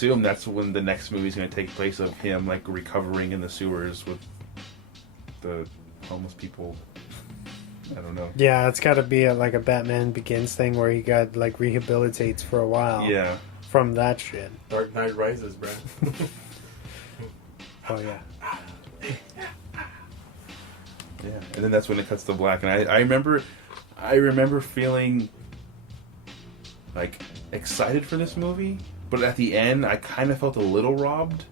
assume that's when the next movie is going to take place, of him like recovering in the sewers with the homeless people. I don't know. Yeah, it's got to be like a Batman Begins thing where he got like rehabilitates for a while. Yeah. From that shit. Dark Knight Rises, bro. Oh yeah. Yeah, and then that's when it cuts to black, and I remember feeling like excited for this movie, but at the end I kind of felt a little robbed.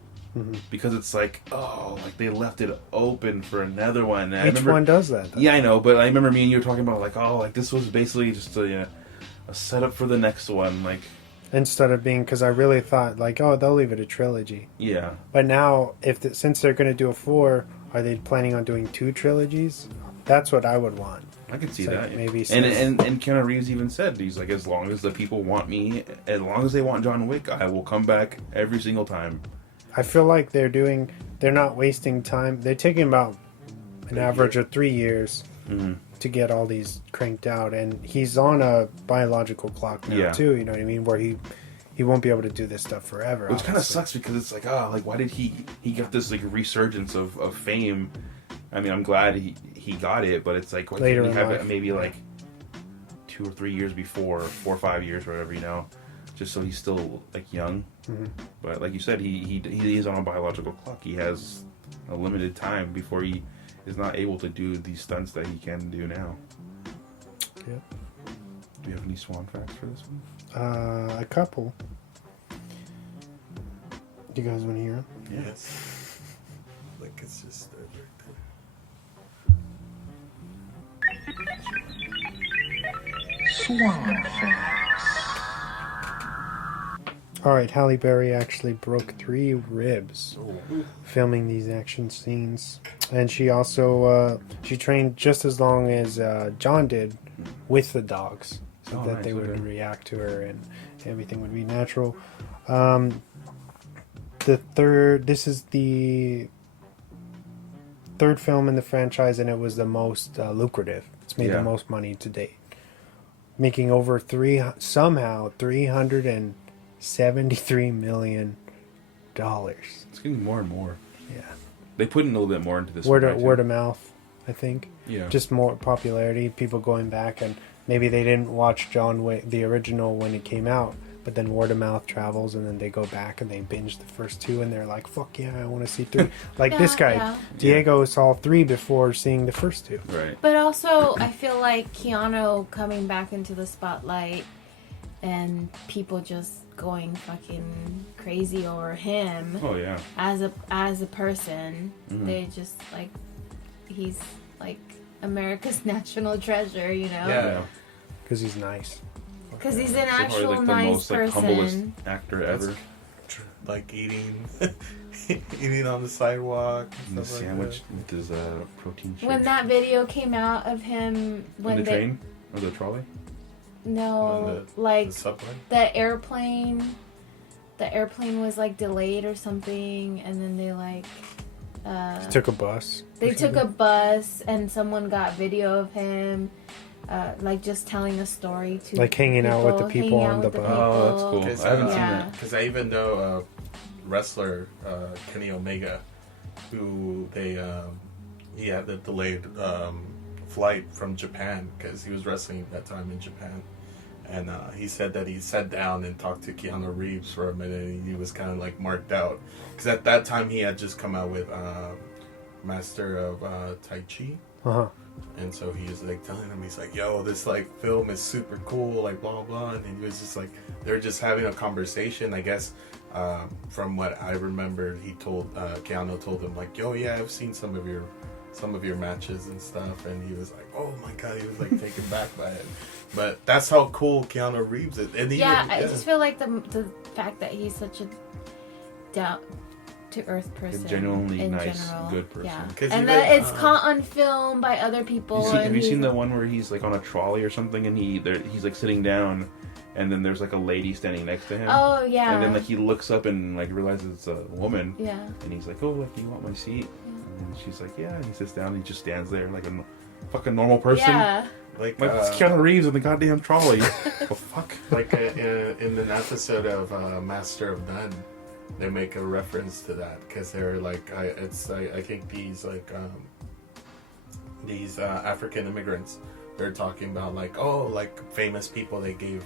Because it's like, oh, like they left it open for another one. And Each one does that, though. Yeah, I know, but I remember me and you were talking about like, oh, like this was basically just a setup for the next one, like. Instead of being, because I really thought like, oh, they'll leave it a trilogy. Yeah. But now, since they're going to do a 4, are they planning on doing 2 trilogies? That's what I would want. I can see so that. Maybe. And Keanu Reeves even said, he's like, as long as the people want me, as long as they want John Wick, I will come back every single time. I feel like they're not wasting time. They're taking about an average of 3 years to get all these cranked out, and he's on a biological clock now too. You know what I mean? Where he won't be able to do this stuff forever. Which kind of sucks, because it's like, oh, like why did he got this like resurgence of fame? I mean, I'm glad he got it, but it's like, why didn't he have it maybe like 2 or 3 years before, 4 or 5 years, or whatever, you know? Just so he's still like young. But like you said, he is on a biological clock. He has a limited time before he is not able to do these stunts that he can do now. Yep. Do you have any Swan facts for this one? A couple. Do you guys want to hear them? Yes. Like it's just Swan facts. Alright, Halle Berry actually broke 3 ribs filming these action scenes. And she also, she trained just as long as John did with the dogs. So that they would react to her and everything would be natural. This is the 3rd film in the franchise, and it was the most lucrative. It's made the most money to date. Making over $373 million. It's getting more and more. Yeah. They put in a little bit more into this. Word of mouth, I think. Yeah. Just more popularity, people going back, and maybe they didn't watch John Wick, the original, when it came out, but then word of mouth travels, and then they go back and they binge the first 2, and they're like, fuck yeah, I want to see 3. Like this guy, Diego saw 3 before seeing the first 2. Right. But also, I feel like Keanu coming back into the spotlight and people just going fucking crazy over him. Oh yeah. As a person, they just like, he's like America's national treasure, you know? Yeah. Because he's nice. Because he's an actual like, nice the most, person. Like, humblest actor ever. like eating on the sidewalk. And the sandwich with his protein shake. When that video came out of him, when the train or the trolley. No, like the airplane. The airplane was like delayed or something, and then they like. He took a bus. They took a bus, and someone got video of him, like just telling a story to like hanging out with the people on the bus. Oh, that's cool. I haven't seen that. Because I even know wrestler Kenny Omega, who he had the delayed flight from Japan because he was wrestling at that time in Japan. And he said that he sat down and talked to Keanu Reeves for a minute, and he was kind of like marked out. Because at that time he had just come out with Master of Tai Chi. And so he was like telling him, he's like, yo, this like film is super cool, like blah blah. And he was just like, they were just having a conversation, I guess. From what I remember, he told Keanu told him like, yo, yeah, I've seen some of your matches and stuff. And he was like, oh my god, he was like taken back by it. But that's how cool Keanu Reeves is. And I just feel like the fact that he's such a down to earth person, a genuinely in nice, general. good person. Yeah. And that it's caught on film by other people. Have you seen the one where he's like on a trolley or something, and he's like sitting down, and then there's like a lady standing next to him. Oh yeah. And then like he looks up and like realizes it's a woman. Yeah. And he's like, oh, like, do you want my seat? Yeah. And she's like, yeah. And he sits down and he just stands there like a fucking normal person. Yeah. Like it's Keanu Reeves in the goddamn trolley. The fuck? Like in an episode of Master of None, they make a reference to that because they're like, I think these African immigrants, they're talking about like, oh, like famous people they gave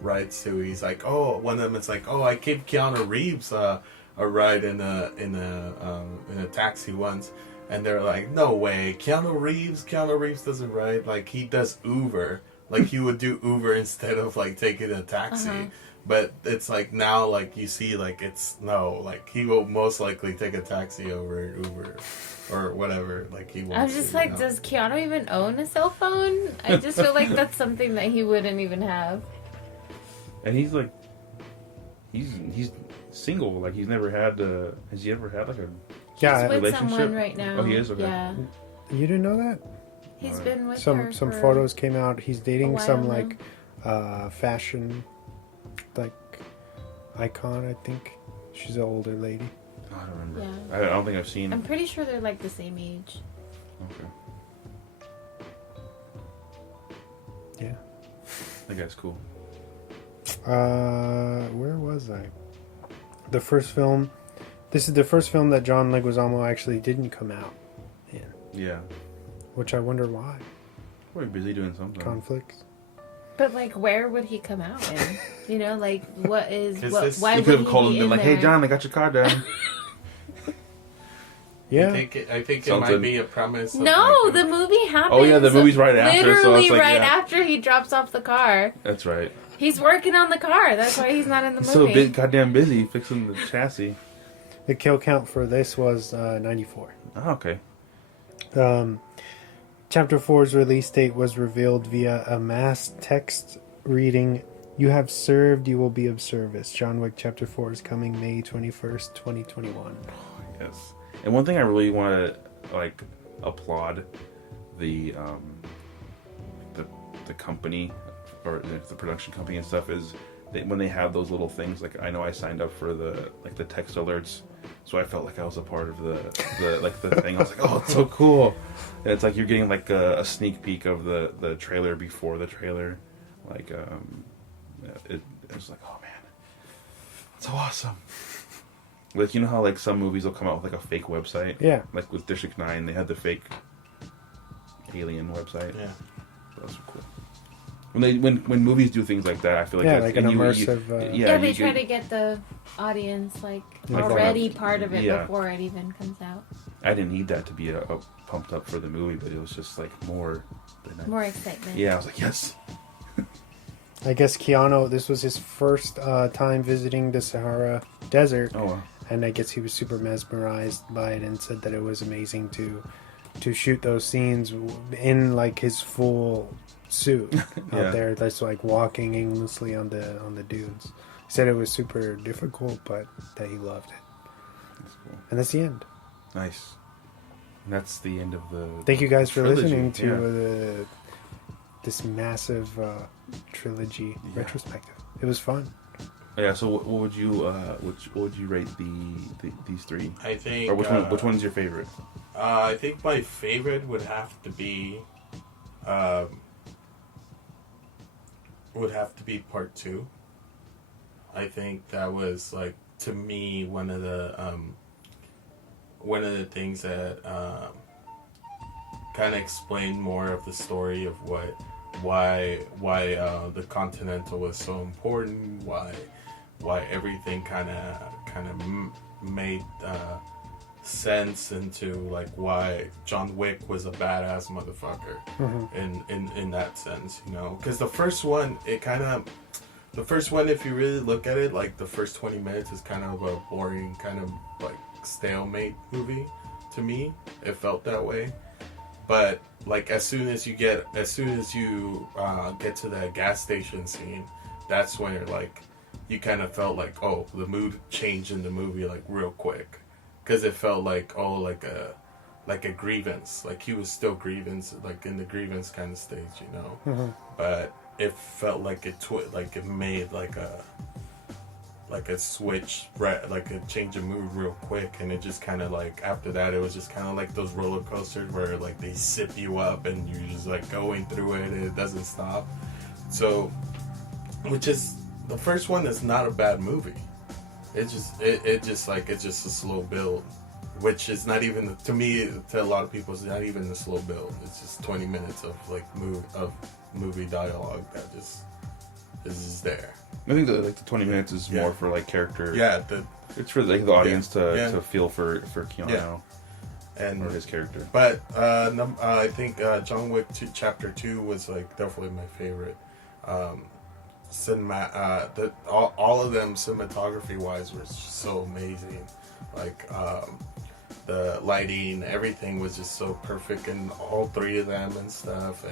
rides to. He's like, oh, one of them is like, oh, I gave Keanu Reeves a ride in a taxi once, and they're like, no way, Keanu Reeves doesn't ride, like he does Uber, like he would do Uber instead of like taking a taxi. But it's like now, like you see, like it's no, like he will most likely take a taxi over Uber or whatever. Like he wants. I'm just like, does Keanu even own a cell phone? I just feel like that's something that he wouldn't even have. And he's like, he's single. Like he's never had. Has he ever had like a with relationship? Someone right now. Oh, he is. Okay. Yeah. You didn't know that? He's been with some her photos came out. He's dating some now. like fashion like icon. I think she's an older lady. I don't remember. Yeah. I don't think I've seen. I'm pretty sure they're like the same age. Okay. Yeah. That guy's cool. Where was I? The first film. This is the first film that John Leguizamo actually didn't come out in. Yeah. Which I wonder why. Probably busy doing something. Conflicts. But like, where would he come out in? You know, like what is what? Why You would could he have called be him and in been like, there? "Hey, John, I got your car down." Yeah. I think it Something. might be a premise. Of No, like the movie happens. Oh yeah, the movie's right after. Literally So it's like, right yeah. after he drops off the car. That's right. He's working on the car. That's why he's not in the He's movie. so goddamn busy fixing the chassis. The kill count for this was 94. Oh, okay. Chapter 4's release date was revealed via a mass text reading, "You have served, you will be of service. John Wick Chapter 4 is coming May 21st, 2021. Yes. And one thing I really want to like applaud the company or the production company and stuff is when they have those little things. Like I know I signed up for the text alerts, so I felt like I was a part of the thing. I was like, oh, it's so cool. And it's like you're getting like a sneak peek of the trailer before the trailer. Like it was like, oh man, it's so awesome. Like, you know how like some movies will come out with like a fake website? Yeah. Like with District 9, they had the fake alien website. Yeah. That's so cool. When movies do things like that, I feel like Yeah, like an immersive. Yeah, they try to get the audience like already part of it before it even comes out. I didn't need that to be a pumped up for the movie, but it was just like more excitement. Yeah, I was like, yes. I guess Keanu, this was his first time visiting the Sahara Desert. Oh, wow. And I guess he was super mesmerized by it and said that it was amazing to shoot those scenes in like his full suit out there. That's like walking aimlessly on the dunes. He said it was super difficult, but that he loved it. That's cool. And that's the end. Nice. And that's the end of the. Thank you guys for trilogy. listening to this massive trilogy retrospective. It was fun. Yeah. So what would you what would you rate these three? I think. Or which one's your favorite? I think my favorite would have to be part 2. I think that was like, to me, one of the things that kind of explained more of the story of why the Continental was so important, why everything kind of made sense into like why John Wick was a badass motherfucker in that sense, you know, because the first one, if you really look at it, like the first 20 minutes is kind of a boring, kind of like stalemate movie to me. It felt that way. But like as soon as you get to the gas station scene, that's when you're like, you kind of felt like, oh, the mood changed in the movie like real quick, because it felt like, oh, like a grievance, like he was still grievance, like in the grievance kind of stage, you know. But it felt like it made like a switch, like a change of mood real quick, and it just kind of like, after that, it was just kind of like those roller coasters where like they sip you up and you're just like going through it and it doesn't stop. So, which is, the first one is not a bad movie. It's just a slow build, which is not even, to me, to a lot of people, it's not even a slow build. It's just 20 minutes of like movie dialogue that just is there. I think that like the 20 minutes is more for like character. Yeah, it's for like the audience to feel for Keanu and or his character. But I think John Wick Chapter 2 was like definitely my favorite. All of them cinematography wise were so amazing. Like the lighting, everything was just so perfect in all three of them and stuff,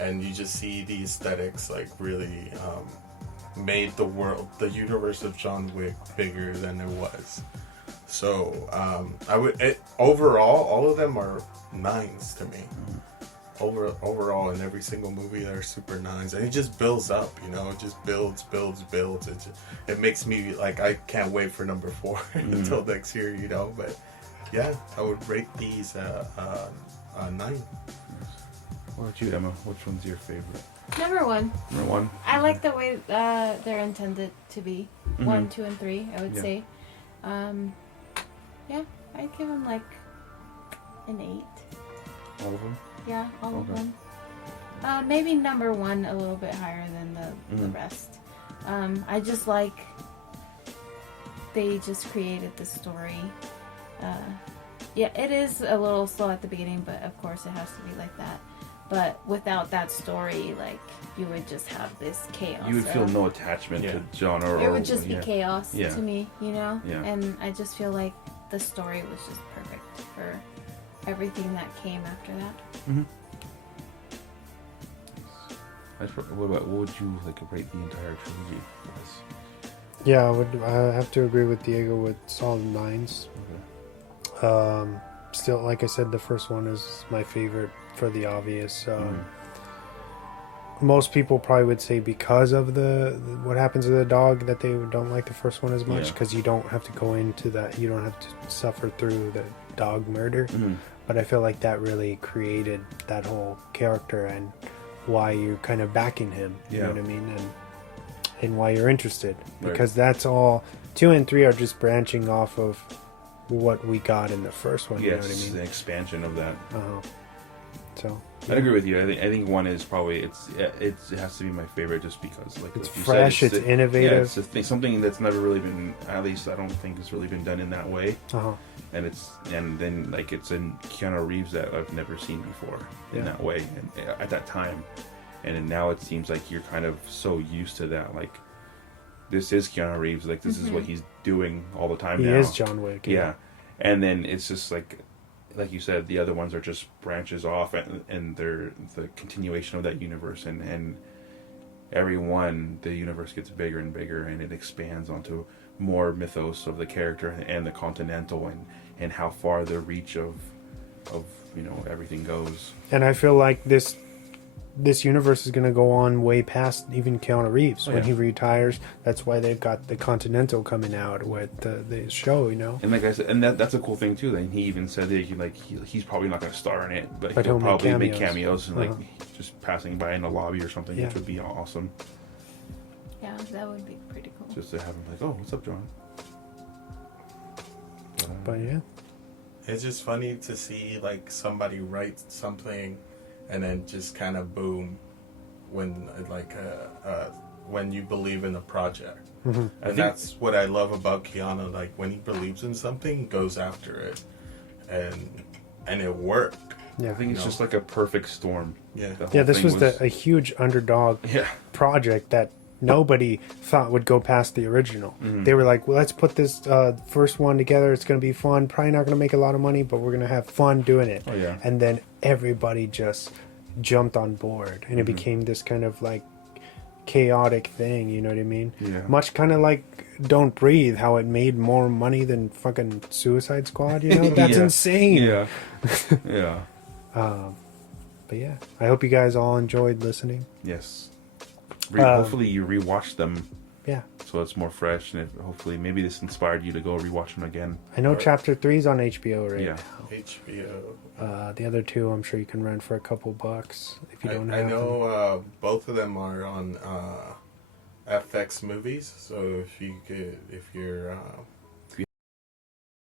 and you just see the aesthetics like really made the universe of John Wick bigger than it was. So overall, all of them are 9s to me. Overall, in every single movie, they're super 9s, and it just builds up. It just builds. It makes me like I can't wait for number 4 until next year. But yeah, I would rate these 9. What about you, Emma? Which one's your favorite? Number 1. Number 1. I like the way they're intended to be. 1, 2, and 3. I would say. Yeah, I'd give them like an 8. All of them? Yeah, all of them. Maybe number 1 a little bit higher than the rest. I just like they just created the story. Yeah, it is a little slow at the beginning, but of course it has to be like that. But without that story, like, you would just have this chaos. You would feel no attachment to John it would just be chaos to me, Yeah. And I just feel like the story was just perfect for everything that came after that. What would you like rate the entire trilogy as? Yeah, I have to agree with Diego with solid 9s. Okay. Still, like I said, the first one is my favorite for the obvious. Most people probably would say because of what happens to the dog that they don't like the first one as much, because you don't have to go into that. You don't have to suffer through the dog murder. But I feel like that really created that whole character and why you're kind of backing him. You know what I mean? And why you're interested. Because that's all. 2 and 3 are just branching off of what we got in the first one. Yes, you know what I mean? the expansion of that. So I agree with you. I think 1 is probably it has to be my favorite just because it's fresh, it's innovative. Yeah, it's something that's never really been, at least I don't think it's really been done in that way. And then like it's in Keanu Reeves that I've never seen before in that way, and at that time, and then now it seems like you're kind of so used to that, like this is Keanu Reeves, like this is what he's doing all the time. He is John Wick. Yeah, and then it's just like you said, the other ones are just branches off, and they're the continuation of that universe, and every one, the universe gets bigger and bigger, and it expands onto more mythos of the character and the Continental, and how far the reach of everything goes. And I feel like this universe is going to go on way past even Keanu Reeves when he retires. That's why they've got the Continental coming out with the show, And like I said, and that's a cool thing too. Then he even said that he's probably not going to star in it, but he'll probably make cameos and like just passing by in the lobby or something, which would be awesome. Yeah, that would be pretty cool. Just to have him like, oh, what's up, John? But yeah, it's just funny to see like somebody write something and then just kind of boom when when you believe in a project. And that's what I love about Keanu. Like when he believes in something, he goes after it, and it worked. Yeah, I think it's just like a perfect storm. Yeah, this was a huge underdog project that nobody thought would go past the original. They were like, well, let's put this first one together. It's going to be fun. Probably not going to make a lot of money, but we're going to have fun doing it. Oh, yeah. And then everybody just jumped on board, and it became this kind of like chaotic thing. You know what I mean? Yeah. Much kind of like Don't Breathe, how it made more money than fucking Suicide Squad. That's insane. Yeah. Yeah. But yeah, I hope you guys all enjoyed listening. Yes. Hopefully you rewatch them. Yeah. So it's more fresh, and hopefully maybe this inspired you to go rewatch them again. I know Chapter 3 is on HBO right now. HBO. The other 2, I'm sure you can rent for $2 if you don't have I know both of them are on FX movies. So if you're